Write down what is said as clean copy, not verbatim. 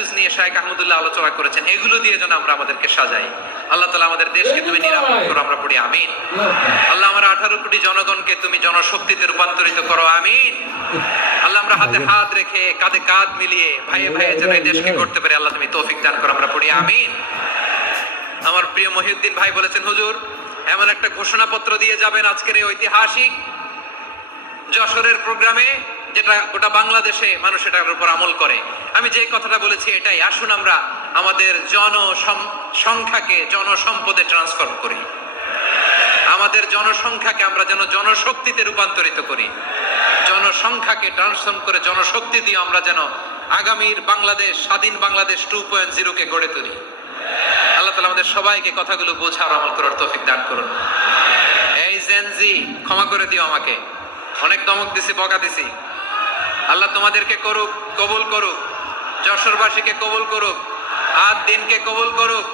Values নিয়ে শাইখ আহমদুল্লাহ আলোচনা করেছেন, এগুলো দিয়ে যেন আমরা আমাদেরকে সাজাই। আল্লাহ তাআলা আমাদের দেশকে তুমি নিরাপদ করো, আমরা পড়ি আমিন। আল্লাহ আমার 18 কোটি জনগণকে তুমি জনশক্তিতে রূপান্তরিত করো, আমিন। আল্লাহ আমরা হাতে হাত রেখে কাঁধে কাঁধ মিলিয়ে ভাইয়ে ভাইয়ে যেন এই দেশকে করতে পারি, আল্লাহ তুমি তৌফিক দান করো, আমরা পড়ি আমিন। আমার প্রিয় মহিউদ্দিন ভাই বলেছেন, হুজুর এমন একটা ঘোষণাপত্র দিয়ে যাবেন আজকের এই ঐতিহাসিক যশোরের প্রোগ্রামে, যেটা গোটা বাংলাদেশে মানুষ এটার উপর আমল করে। আমি যে কথাটা বলেছি এটাই, আসুন আমরা আমাদের জনসংখ্যাকে জনসম্পদে ট্রান্সফর্ম করি, আমাদের জনসংখ্যাকে আমরা যেন জনশক্তিতে রূপান্তরিত করি, জনসংখ্যাকে ট্রান্সফর্ম করে জনশক্তি দিয়ে আমরা যেন আগামীর বাংলাদেশ, স্বাধীন বাংলাদেশ 2.0 কে গড়ে তুলি। আল্লাহ তাআলা আমাদের সবাইকে কথাগুলো বোঝার আমল করার তৌফিক দান করুন। এই জেনজি ক্ষমা করে দিও আমাকে, অনেক ধমক দিছি, বকা দিছি। আল্লাহ তোমাদেরকে করুক, কবুল করুক, যশোরবাসীকে কবুল করুক, আর দিনকে কবুল করুক।